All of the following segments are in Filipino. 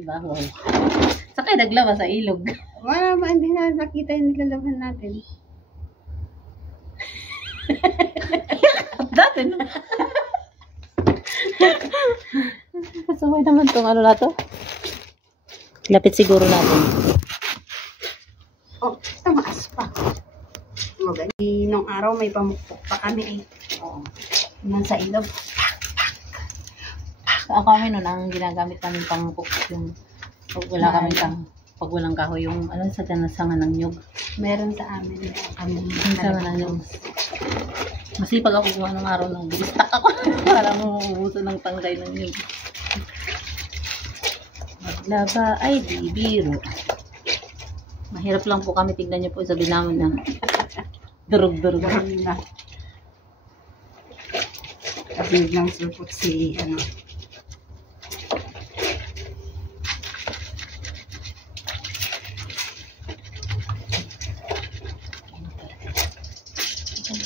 Diba? Wow. Saka naglaba sa ilog. Wala ba, hindi na nakita yung nilalaban natin. Dati na. Kasabay naman tong ano na to. Lapit siguro natin. Oh, tumaas pa. Magani, nung araw may pamukpok pa kami eh. Oo. Nasa ilog. Sa kami nun, ang ginagamit namin pang yung pag wala kami pag walang kahoy yung ano sa tanasangan ng nyug. Meron sa amin. Tanasangan ng nyug. Masipag ako kung anong araw nang bilistak ako. Para mauubusan ng tanggay ng nyug. Maglaba ay di biro. Mahirap lang po kami, tignan niyo po, sabi namin na durug-durug. Na. Kasi lang sulpot si ano.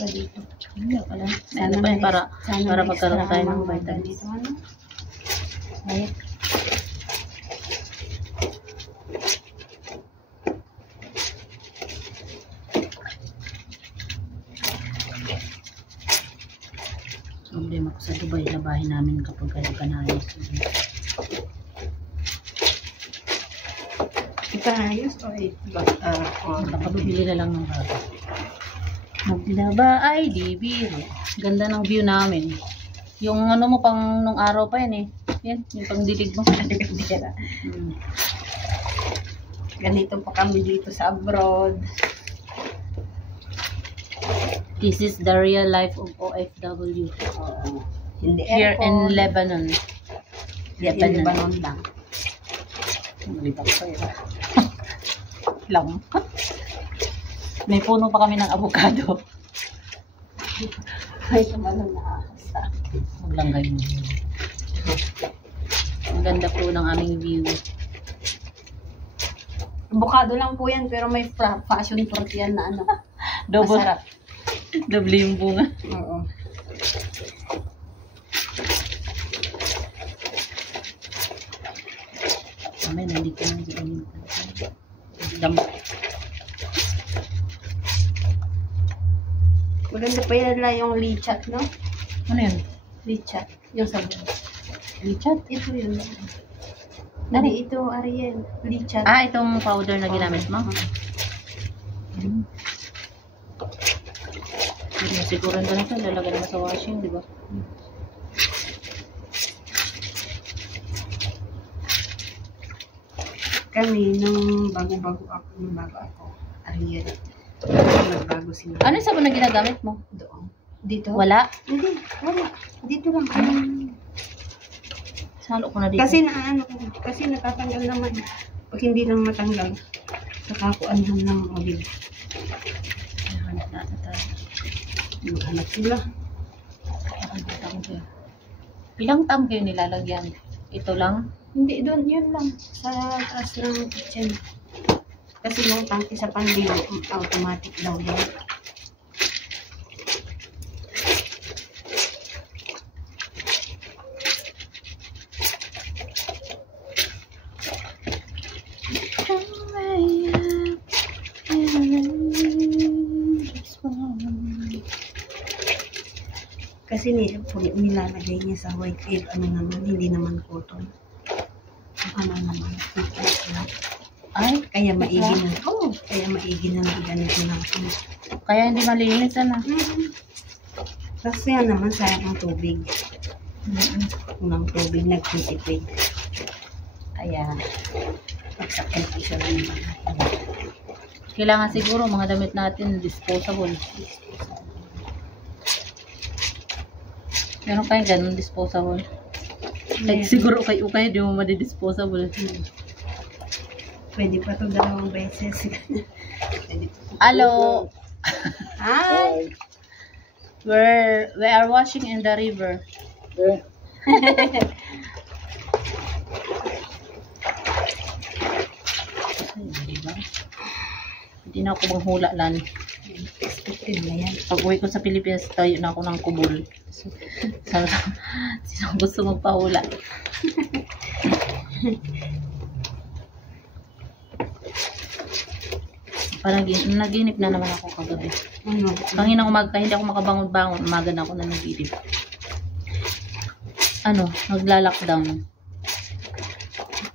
Dito. Hindi pala. Ano pa yun, para magkaroon tayo ng vitamins. Ano? Ay. Problema ko sa Dubai, labahin namin kapag kayo kanayos. Ipaayos o Nakabili na lang ng bago. Maglaba ay di biro. Ganda ng view namin. Yung ano mo pang nung araw pa yan eh. Yan, yung pang dilig mo. Ganito pa kami dito sa abroad. This is the real life of OFW. Hindi Here in Lebanon. Lebanon lang. Malibak sa'yo. Lang. May puno pa kami ng avocado. Ay, tumalong na asa. Maglanggay mo. Ang ganda po ng aming view. Avocado lang po yan, pero may passion fruit yan na ano. Masarap. Doble yung bunga. Oo. Mamay, nandito na dyan. Damo. Maganda pa yan lang yung lichat, no? Ano yun? Lichat. Yung sabon. Lichat? Ito yun. Hindi, ito, Ariel. Lichat. Ah, itong powder na ginamit mo? Siguran ko na ito, lalagay naman sa washing, di ba? Kami, nung bago ako, Ariel. Nagbago sila. Ano yung sabon na ginagamit mo? Doon. Dito? Wala? Hindi, wala. Dito lang. Salo ko na dito. Kasi natatanggal naman. Pag hindi lang matanggal, nakakuanhan ng olive. Hanap natin tayo. Hanap sila. Ilang tam kayo nilalagyan? Ito lang? Hindi, doon, yun lang. Sa taas ng kitchen. Kasi yung tangke sa pandilo, automatic daw yan. Kasi nilalagay niya sa white egg, ano naman, hindi naman cotton. Ano naman, Ay, kaya maigi na. Oo, kaya maigi na ganito na. kaya hindi malinis na. Kasi yan naman sayang ang tubig. Unang tubig nagtitipid. Kaya, pagsakripisyo na naman. Kailangan siguro mga damit natin disposable. Meron kayong ganun disposable? Like siguro ukay-ukay di mo madi-disposable. Pwede pa ito 2 beses. Hello! Hi! We are washing in the river. Diba? Hindi na ako manghula lan. Expected na yan. Pag uwi ko sa Pilipinas, tayo na ako ng kubol. Sino gusto magpahula? Naginip na naman ako kagabi. Ano? Kanina umaga, hindi ako makabangon-bangon. Umaga na ako na naginip. Ano, magla-lockdown.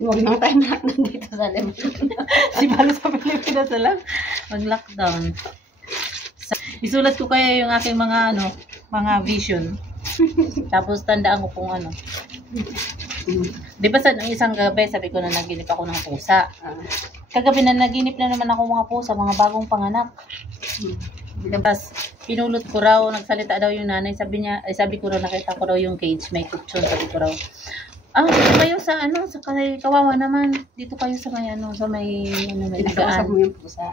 Huwag nang tayo na nandito sa lem. Di ba sa Pilipinas na lang? Mag-lockdown. Isulat ko kaya yung aking mga mga vision. Tapos tandaan ko kung ano. Di ba sa isang gabi, sabi ko na naginip ako ng pusa. Kagabi na naginip na naman ako mga pusa, mga bagong panganak. Tapos pinulot ko raw, nagsalita daw yung nanay. Sabi ko raw, nakita ko raw yung cage, may kutsyon, sabi ko raw. Dito kayo sa sa kawawa naman. Dito kayo sa may sa may may Pinakausap gaan. mo yung pusa.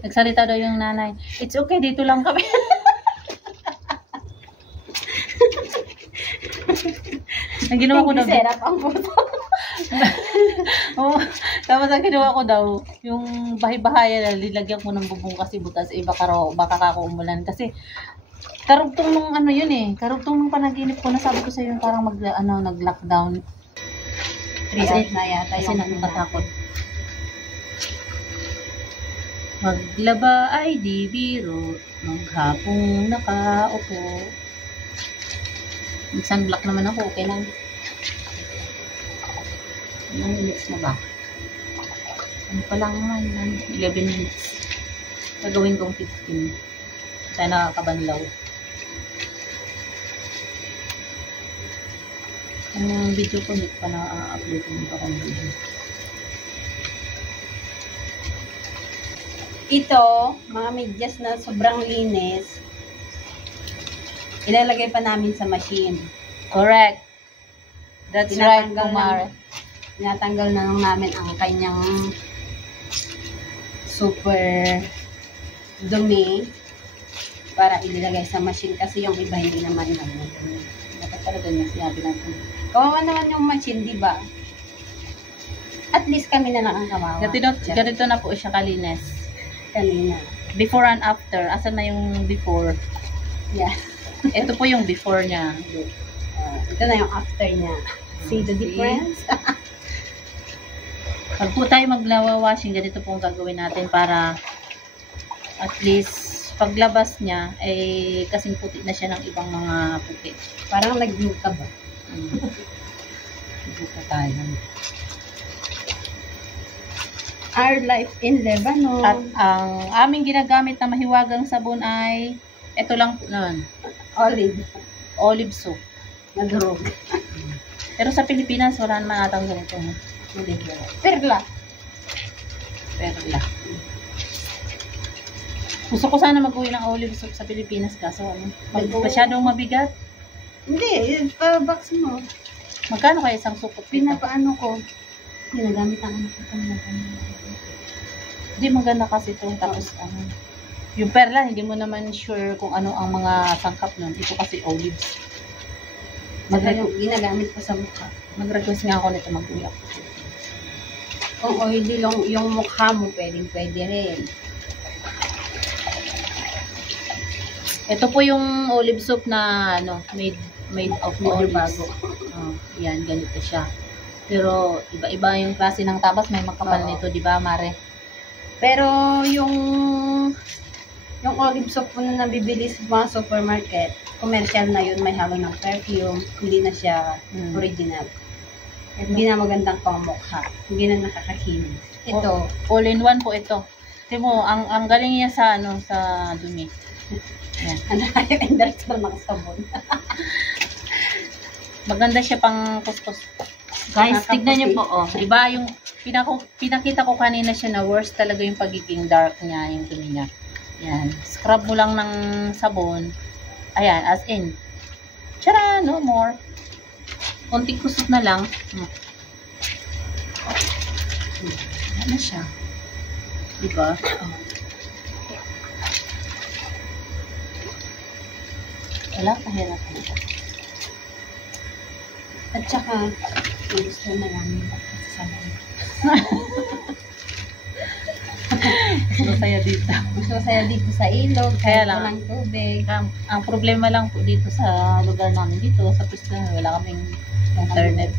Nagsalita daw yung nanay. It's okay, dito lang kami. Ang ginawa ko daw. Serap ang pusa. Oo. Tapos ang ginawa ko daw, yung bahay-bahayan, nilagyan ko ng bubong kasi butas, baka umulan. Kasi karugtong nung yun karugtong nung panaginip ko, nasabi ko sa yung parang nag-lockdown. 3 hours na yata Kasi yung nakakatakot. Maglaba ay di biro, maghapong nakaupo. Mag-sunblock naman ako, okay lang. Ilang minutes na ba? Ano pa lang naman, 11 minutes. Gagawin kong 15. Tayo nakakabanlaw. Ang video ko, hindi pa na-upload yung iba kong video. Ito, mga medyas na sobrang linis, ilalagay pa namin sa machine. Correct. That's right, Kumar. Tinatanggal na lang namin ang kanyang super dumi para ilagay sa machine kasi yung iba hindi naman dumi. Dapat talaga niya sinabi natin. Kawawa naman yung machine, di ba? At least kami na lang ang kawawa. Ganito na po siya kalinis. Kanina. Before and after. Asan na yung before? Yeah. Ito po yung before niya. Ito na yung after niya. See the difference? Pag po tayo maglawa-washing, ganito po ang gagawin natin para at least paglabas niya, kasing puti na siya ng ibang mga puti. Parang nag-glue ka ba? Ito tayo. Our life in Lebanon. At ang aming ginagamit na mahiwagang sabon ay ito lang po nun. Olive soap. Nadurog. Pero sa Pilipinas, wala naman atang ganito. Perla. Perla. Gusto ko sana mag-uwi ng olive soap sa Pilipinas kaso masyadong mabigat. Hindi, pa-box mo. Magkano kaya isang supot? Pinapaano ko. Ginagamit ang anak ko. Hindi maganda kasi ito. Tapos yung perla, hindi mo naman sure kung ano ang mga sangkap nun. Ito kasi olives. Yung ginagamit ko sa mukha. Mag-request nga ako nito mag-uwi ako. Kung oily lang yung mukha mo, pwede rin. Ito po yung olive soap na made of olives. Bago. Yan, ganito siya. Pero iba-iba yung klase ng tabas, may makapal nito, di ba, Mare? Pero yung olive soap mo na nabibili sa mga supermarket, commercial na yun, may halo ng perfume, hindi na siya original. Hindi na magandang pangmukha. Hindi na nakakakinis. Ito, all in one po ito. Tingnan mo, ang galing niya sa sa dumi. Yan. ano yung endorser ng sabon. Maganda siya pang kuskus. Guys, tignan niyo po, diba yung pinakita ko kanina siya na worst talaga yung pagiging dark niya, yung dumi niya. Yan. Scrub mo lang ng sabon. Ayan, as in. Tara, no more. Konting kusot na lang. Ano siya? Diba? Wala kahirap nito. At saka, gusto na namin sabon. Masaya dito. Mas masaya dito sa ilog, Kaya kahit lang. walang tubig. Ang problema lang po dito sa lugar namin dito, sa pwesto wala kaming internet.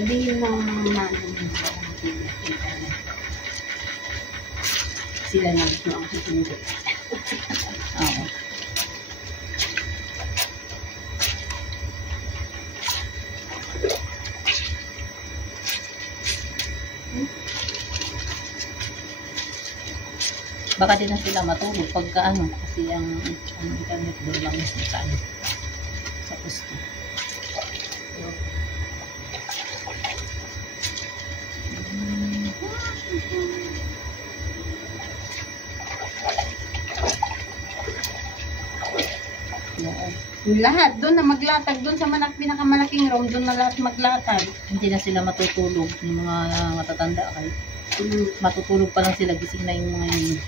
Sabihin ng namin internet. Sila na gusto ang hindi. Oo. Baka din na sila matulog pagka ano, kasi ang internet doon lang mismo sa ano, sa pusto. Yung lahat, doon na maglatag, doon sa pinakamalaking room, doon na lahat maglatag. Hindi na sila matutulog, yung mga matatanda kahit matutulog pa lang sila, gising na yung mga yun.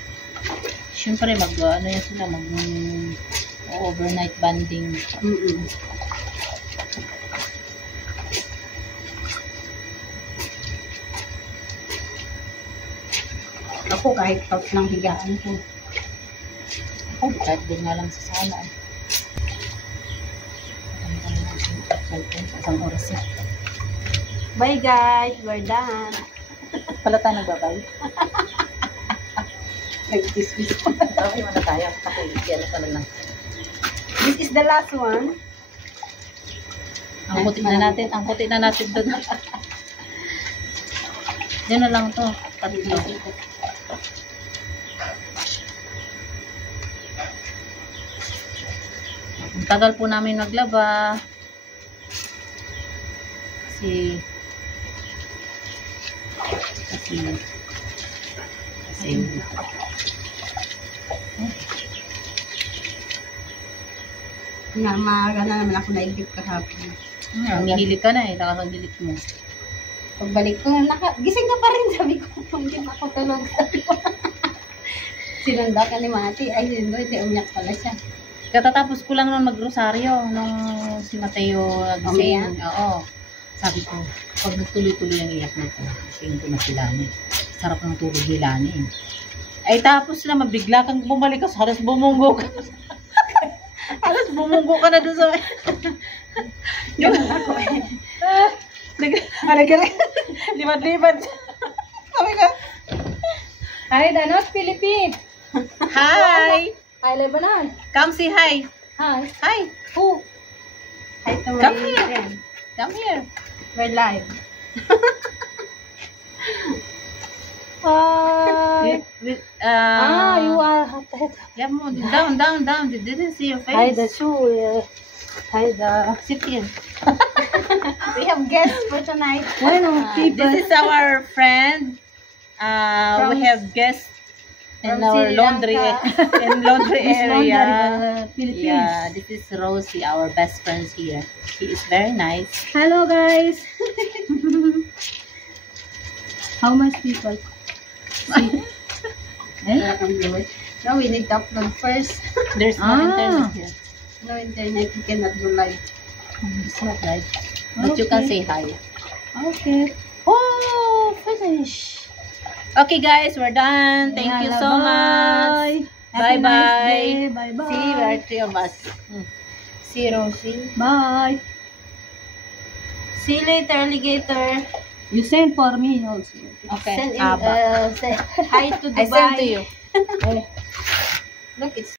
Siyempre, ano yan sila, overnight banding. Ako, kahit top ng higaan ko. Ako, kahit doon nga lang sa sala. Isang oras na. Bye guys, we're done. Pala tayo nagbabay. Nag-dismiss ko. Okay, muna tayo. Yan pala lang. This is the last one. Ang puti na natin doon. Yan na lang to. Tatlo. Ang tagal po namin naglaba. Kasi nga, maaga na naman ako naigip kahapon. ang hihilig ka na eh, nakakagilit mo. Pagbalik ko, gising ka pa rin, sabi ko. Hindi na ako tulog, sabi ko. Sinunda ka ni Mati. Ay, hindi, umiyak pala siya. Katatapos ko lang nung magrosaryo nung si Mateo nagising. Oo. Sabi ko, pag nagtuloy-tuloy ang iyak nito, kasi ko na si Lani. Sarap ng tulog ni Lani. Ay tapos na, mabigla kang bumalik ka, halos bumunggo ka. Halos bumunggo ka na doon sa... Ganun ako eh. Lipat-lipat. Sabi ka, Hi, Danos, Philippines. hi! Hi, Lebanon. Come say hi. Hi. Hi. Who? Hi to my Come here. friend. Come here. We're live. Hi. You are Yeah, down. They didn't see your face. Hi, the shoe. Hi, the. Sit here. We have guests for tonight. Bueno, people. This is our friend. We have guests in from our Sri laundry Lanka. in laundry This laundry, area. Philippines. Yeah, this is Rosie, our best friend here. She is very nice. Hello, guys. How much people? Welcome to it. No, we need to upload first. There's no internet here. No internet, we cannot go live. It's not right. But you can say hi. Okay. Oh, finish. Okay, guys, we're done. Thank you so much. Have a Bye-bye. nice day. Bye-bye. See, we are three of us. See Rosie. Bye. See you later, alligator. You send for me also. Okay. Send in, Haba. say hi to Dubai. I send to you. Look, it's